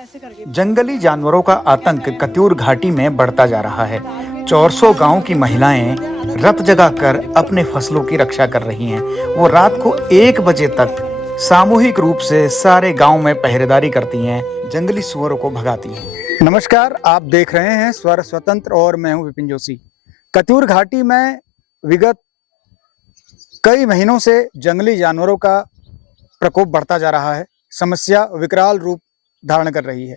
जंगली जानवरों का आतंक कत्यूर घाटी में बढ़ता जा रहा है। चौरसो गांव की महिलाएं रत जगाकर अपने फसलों की रक्षा कर रही हैं। वो रात को 1 बजे तक सामूहिक रूप से सारे गांव में पहरेदारी करती हैं, जंगली सुअरों को भगाती हैं। नमस्कार, आप देख रहे हैं स्वर स्वतंत्र और मैं हूं विपिन जोशी। कत्यूर घाटी में विगत कई महीनों से जंगली जानवरों का प्रकोप बढ़ता जा रहा है। समस्या विकराल रूप धारण कर रही है।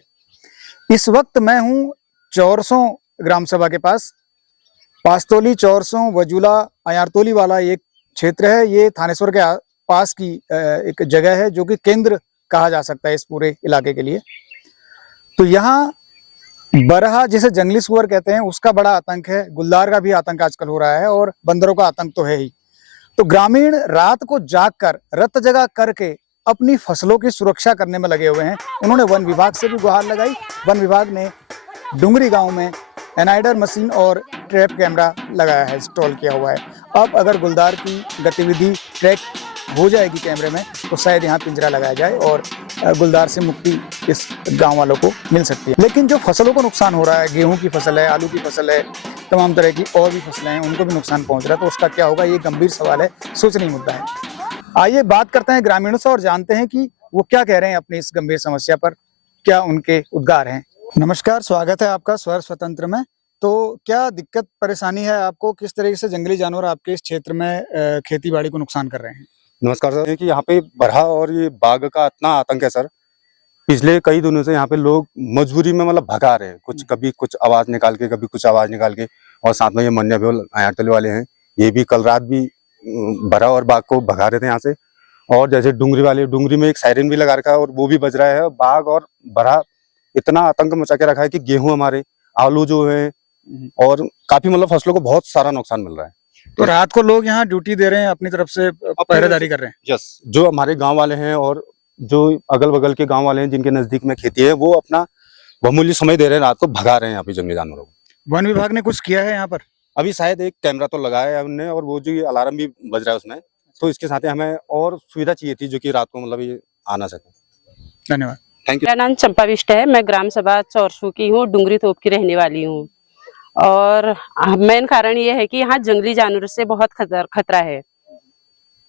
इस वक्त मैं हूं चौरसो ग्राम सभा के पास। पास्तोली, चौरसो, वजूला, अयारतोली वाला एक क्षेत्र है। ये थानेश्वर के पास की एक जगह है जो कि केंद्र कहा जा सकता है इस पूरे इलाके के लिए। तो यहाँ बरहा, जिसे जंगली सुअर कहते हैं, उसका बड़ा आतंक है। गुलदार का भी आतंक आजकल हो रहा है और बंदरों का आतंक तो है ही। तो ग्रामीण रात को जागकर रत जगा करके अपनी फसलों की सुरक्षा करने में लगे हुए हैं। उन्होंने वन विभाग से भी गुहार लगाई। वन विभाग ने डुंगरी गांव में एनाइडर मशीन और ट्रैप कैमरा लगाया है, इंस्टॉल किया हुआ है। अब अगर गुलदार की गतिविधि ट्रैक हो जाएगी कैमरे में, तो शायद यहाँ पिंजरा लगाया जाए और गुलदार से मुक्ति इस गांव वालों को मिल सकती है। लेकिन जो फसलों को नुकसान हो रहा है, गेहूं की फसल है, आलू की फसल है, तमाम तरह की और भी फसलें हैं, उनको भी नुकसान पहुंच रहा है, तो उसका क्या होगा, ये गंभीर सवाल है, सोचनीय मुद्दा है। आइए बात करते हैं ग्रामीणों से और जानते हैं कि वो क्या कह रहे हैं अपनी इस गंभीर समस्या पर, क्या उनके उद्गार हैं। नमस्कार, स्वागत है आपका स्वर स्वतंत्र में। तो क्या दिक्कत परेशानी है आपको, किस तरीके से जंगली जानवर आपके इस क्षेत्र में खेती बाड़ी को नुकसान कर रहे हैं? नमस्कार सर। कि यहाँ पे बरहा और ये बाघ का इतना आतंक है सर। पिछले कई दिनों से यहाँ पे लोग मजबूरी में मतलब भगा रहे हैं, कुछ कभी कुछ आवाज निकाल के, कभी कुछ आवाज निकाल के। और साथ में ये मन्या भेल अयारतली वाले हैं, ये भी कल रात भी बरहा और बाघ को भगा रहे थे यहाँ से। और जैसे डुंगरी वाले, डुंगरी में एक सायरन भी लगा रखा है और वो भी बज रहा है। बाघ और बरहा इतना आतंक मचा के रखा है कि गेहूं, हमारे आलू जो है और काफी मतलब फसलों को बहुत सारा नुकसान मिल रहा है। तो रात को लोग यहाँ ड्यूटी दे रहे हैं, अपनी तरफ से पहरेदारी कर रहे हैं? यस, जो हमारे गांव वाले हैं और जो अगल बगल के गांव वाले हैं जिनके नजदीक में खेती है, वो अपना बहुमूल्य समय दे रहे हैं, रात को भगा रहे हैं यहाँ पे जंगली जानवरों को। वन विभाग ने कुछ किया है यहाँ पर? अभी शायद एक कैमरा तो लगाया है उनने, और वो जो ये अलार्म भी बज रहा है उसमें। तो इसके साथ ही हमें और सुविधा चाहिए थी, जो कि रात को मतलब ये आ ना सके। धन्यवाद। Thank you. मेरा नाम चंपा बिष्ट है। मैं ग्राम सभा चौरसू की हूँ, डुंगरी तोप की रहने वाली हूँ। और मेन कारण ये है कि यहाँ जंगली जानवरों से बहुत खतरा है।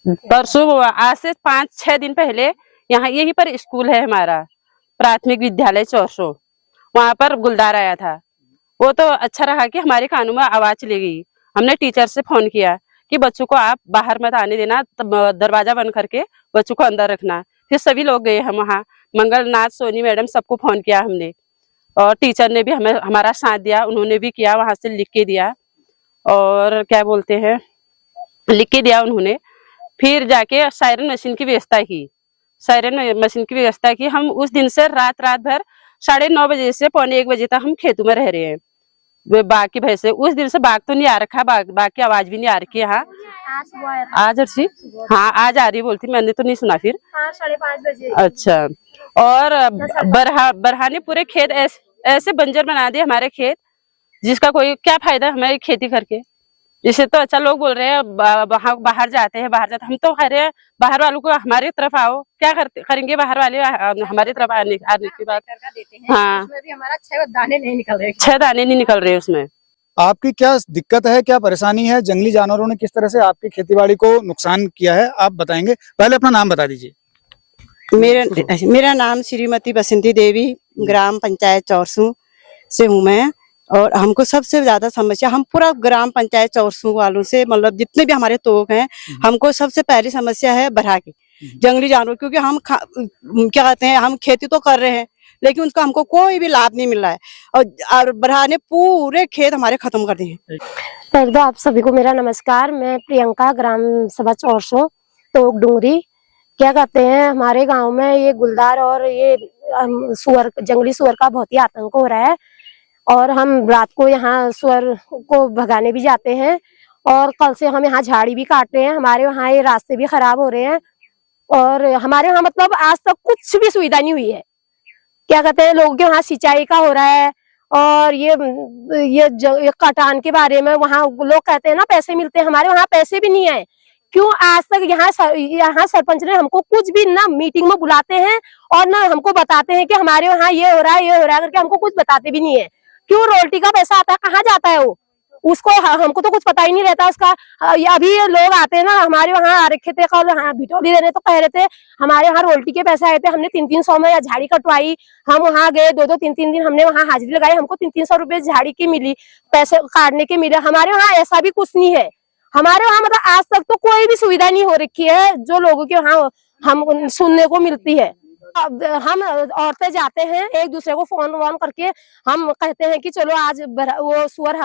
परसों, आज से 5-6 दिन पहले यहाँ यहीं पर स्कूल है हमारा, प्राथमिक विद्यालय चौरसो, वहां पर गुलदार आया था। वो तो अच्छा रहा कि हमारे कानों में आवाज चली गई। हमने टीचर से फोन किया कि बच्चों को आप बाहर मत आने देना, दरवाजा बंद करके बच्चों को अंदर रखना। फिर सभी लोग गए हम वहाँ, मंगलनाथ, सोनी मैडम, सबको फोन किया हमने। और टीचर ने भी हमें हमारा साथ दिया, उन्होंने भी किया, वहां से लिख के दिया। और क्या बोलते हैं, लिख के दिया उन्होंने। फिर जाके सायरन मशीन की व्यवस्था की, सायरन मशीन की व्यवस्था की। हम उस दिन से रात भर 9:30 बजे से 1:45 बजे तक हम खेतों में रह रहे हैं। वे बाघ की भय से, उस दिन से बाघ तो नहीं आ रखा, बाघ की आवाज भी नहीं आ रखी यहाँ। आज अर्शी, हाँ आज आ रही बोलती, मैंने तो नहीं सुना। फिर 5:30 बजे। अच्छा। और बरहा ने पूरे खेत ऐसे बंजर बना दिए हमारे खेत, जिसका कोई क्या फायदा हमें खेती करके। इससे तो अच्छा लोग बोल रहे हैं बाहर जाते हैं, हम तो कह रहे हैं बाहर वालों को हमारी तरफ आओ। क्या करेंगे बाहर वाले हमारी तरफ आने की बात? हाँ, उसमें भी हमारा 6 दाने नहीं निकल रहे, 6 दाने नहीं निकल रहे उसमें। आपकी क्या दिक्कत है, क्या परेशानी है? जंगली जानवरों ने किस तरह से आपकी खेतीबाड़ी को नुकसान किया है, आप बताएंगे? पहले अपना नाम बता दीजिए। मेरा नाम श्रीमती बसंती देवी, ग्राम पंचायत चौरसू से हूँ मैं। और हमको सबसे ज्यादा समस्या, हम पूरा ग्राम पंचायत चौरसू वालों से, मतलब जितने भी हमारे तोक हैं, हमको सबसे पहली समस्या है बरहा की, जंगली जानवर। क्योंकि हम क्या कहते हैं, हम खेती तो कर रहे हैं लेकिन उसका हमको कोई भी लाभ नहीं मिल रहा है। और बरहा ने पूरे खेत हमारे खत्म कर दिए। पहले तो आप सभी को मेरा नमस्कार। मैं प्रियंका, ग्राम सभा चौरसो, तोक डुंगरी। क्या कहते हैं, हमारे गांव में ये गुलदार और ये सुअर, जंगली सुअर का बहुत ही आतंक हो रहा है। और हम रात को यहाँ सुअर को भगाने भी जाते हैं। और कल से हम यहाँ झाड़ी भी काट रहे हैं। हमारे वहाँ ये रास्ते भी खराब हो रहे हैं। और हमारे वहाँ मतलब आज तक कुछ भी सुविधा नहीं हुई है। क्या कहते हैं, लोगों के वहाँ सिंचाई का हो रहा है। और ये कटान के बारे में वहाँ लोग कहते हैं ना पैसे मिलते हैं, हमारे वहाँ पैसे भी नहीं है। क्यों आज तक यहाँ सरपंच ने हमको कुछ भी ना मीटिंग में बुलाते हैं और ना हमको बताते हैं कि हमारे यहाँ ये हो रहा है, ये हो रहा है करके हमको कुछ बताते भी नहीं है। क्यों रोटी का पैसा आता है, कहाँ जाता है वो, उसको हमको तो कुछ पता ही नहीं रहता उसका। अभी ये लोग आते हैं ना हमारे वहाँ आ रखे थे, कल बिटौली देने तो कह रहे थे हमारे यहाँ रोटी के पैसे आए थे, हमने 300-300 में झाड़ी कटवाई। हम वहाँ गए 2-2 3-3 दिन हमने वहाँ हाजिरी लगाई, हमको 300-300 रुपए झाड़ी की मिली, पैसे काटने के मिले। हमारे वहाँ ऐसा भी कुछ नहीं है। हमारे वहाँ मतलब आज तक तो कोई भी सुविधा नहीं हो रखी है जो लोगों के वहाँ हम सुनने को मिलती है। अब हम औरतें जाते हैं एक दूसरे को फोन वोन करके, हम कहते हैं कि चलो आज वो सुअर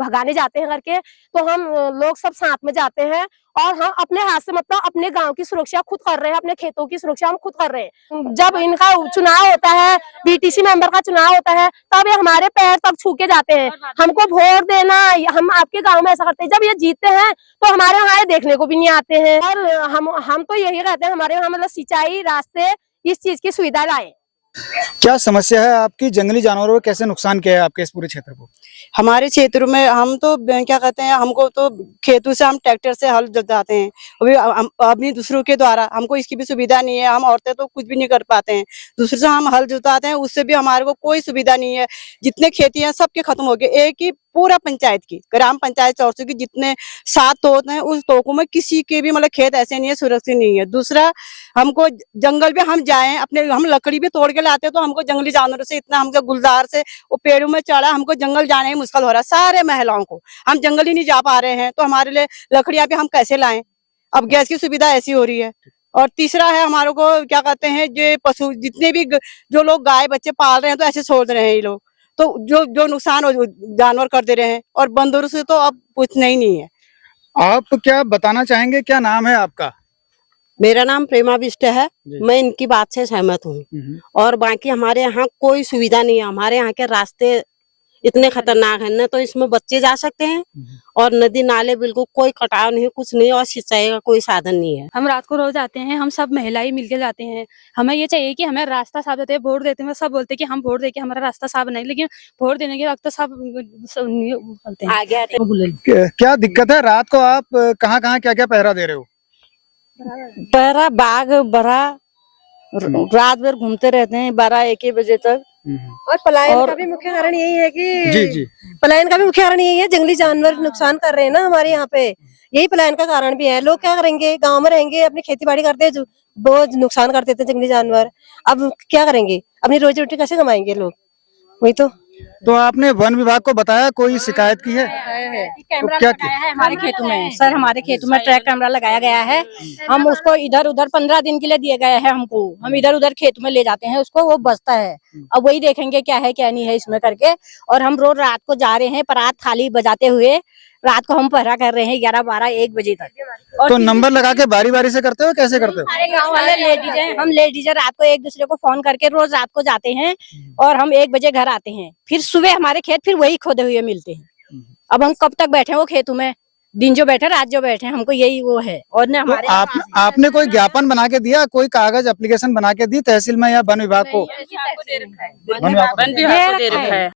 भगाने जाते हैं करके, तो हम लोग सब साथ में जाते हैं और हम अपने हाथ से मतलब अपने गांव की सुरक्षा खुद कर रहे हैं, अपने खेतों की सुरक्षा हम खुद कर रहे हैं। जब इनका चुनाव होता है, बीटीसी मेंबर का चुनाव होता है, तब ये हमारे पैर तक छू के जाते हैं, हमको वोट देना, हम आपके गाँव में ऐसा करते हैं। जब ये जीतते हैं तो हमारे वहाँ देखने को भी नहीं आते हैं। और हम तो यही कहते हैं हमारे वहाँ मतलब सिंचाई रास्ते इस चीज की सुविधा लाए। क्या समस्या है आपकी? जंगली जानवरों को कैसे नुकसान किया है आपके इस पूरे क्षेत्र को? हमारे क्षेत्र में हम तो क्या कहते हैं, हमको तो खेतों से हम ट्रैक्टर से हल जोताते हैं, अभी दूसरों के द्वारा हमको इसकी भी सुविधा नहीं है। हम औरतें तो कुछ भी नहीं कर पाते हैं, दूसरे से हम हल जोताते हैं, उससे भी हमारे को कोई सुविधा नहीं है। जितने खेती हैं सबके खत्म हो गए। एक ही पूरा पंचायत की, ग्राम पंचायत चौरसू की जितने 7 तोक हैं, उस तोकों में किसी के भी मतलब खेत ऐसे नहीं है, सुरक्षित नहीं है। दूसरा, हमको जंगल में हम जाएं, अपने हम लकड़ी भी तोड़ के लाते तो हमको जंगली जानवरों से इतना, हमको गुलदार से वो पेड़ों में चढ़ा, हमको जंगल जाने में मुश्किल हो रहा है। सारे महिलाओं को हम जंगल ही नहीं जा पा रहे हैं, तो हमारे लिए लकड़ियां भी हम कैसे लाएं? अब गैस की सुविधा ऐसी हो रही है। और तीसरा है हमारे को क्या कहते हैं, जो पशु जितने भी जो लोग गाय बच्चे पाल रहे हैं तो ऐसे छोड़ रहे हैं ये लोग, तो जो नुकसान जानवर कर दे रहे हैं। और बंदरों से तो अब पूछना ही नहीं है। आप क्या बताना चाहेंगे? क्या नाम है आपका? मेरा नाम प्रेमा बिष्ट है। मैं इनकी बात से सहमत हूँ। और बाकी हमारे यहाँ कोई सुविधा नहीं है। हमारे यहाँ के रास्ते इतने खतरनाक है ना, तो इसमें बच्चे जा सकते हैं और नदी नाले बिल्कुल कोई कटाव नहीं, कुछ नहीं, और सिंचाई का कोई साधन नहीं है। हम रात को रोज आते हैं, हम सब महिलाएं मिलके जाते हैं। हमें ये चाहिए कि हमें रास्ता साफ देते हैं, वोट देते हैं। सब बोलते हैं कि हम वोट देके हमारा रास्ता साफ नहीं, लेकिन वोट देने के वक्त तो सब बोलते हैं आगे आते क्या दिक्कत है? रात को आप कहाँ क्या क्या पहरा दे रहे हो? पहरा बाघ बड़ा रात भर घूमते रहते हैं 12-1 बजे तक। और पलायन का भी मुख्य कारण यही है कि जी। पलायन का भी मुख्य कारण यही है, जंगली जानवर नुकसान कर रहे हैं ना हमारे यहाँ पे, यही पलायन का कारण भी है। लोग क्या करेंगे, गांव में रहेंगे, अपनी खेती बाड़ी करते हैं, बहुत नुकसान कर देते हैं जंगली जानवर। अब क्या करेंगे, अपनी रोजी रोटी कैसे कमाएंगे लोग? वही तो आपने वन विभाग को बताया, कोई शिकायत की है? कैमरा क्या लगाया है हमारे खेतों में सर, हमारे खेतों में ट्रैक कैमरा लगाया गया है। हम उसको इधर उधर 15 दिन के लिए दिए गए हैं हमको, हम इधर उधर खेतों में ले जाते हैं उसको, वो बचता है। अब वही देखेंगे क्या है क्या नहीं है इसमें करके। और हम रोज रात को जा रहे हैं परात थाली बजाते हुए, रात को हम पहरा कर रहे हैं 11-12-1 बजे तक। तो नंबर लगा के बारी बारी से करते हो, कैसे करते हो? हमारे गाँव वाले लेडीज हैं, हम लेडीज रात को एक दूसरे को फोन करके रोज रात को जाते हैं और हम 1 बजे घर आते हैं। फिर सुबह हमारे खेत फिर वही खोदे हुए मिलते हैं। अब हम कब तक बैठे वो खेतों में, दिन जो बैठे रात जो बैठे, हमको यही वो है। और न हमारे आपने कोई ज्ञापन बना के दिया, कोई कागज एप्लीकेशन बना के दी तहसील में या वन विभाग को? वन विभाग को दे रखा है।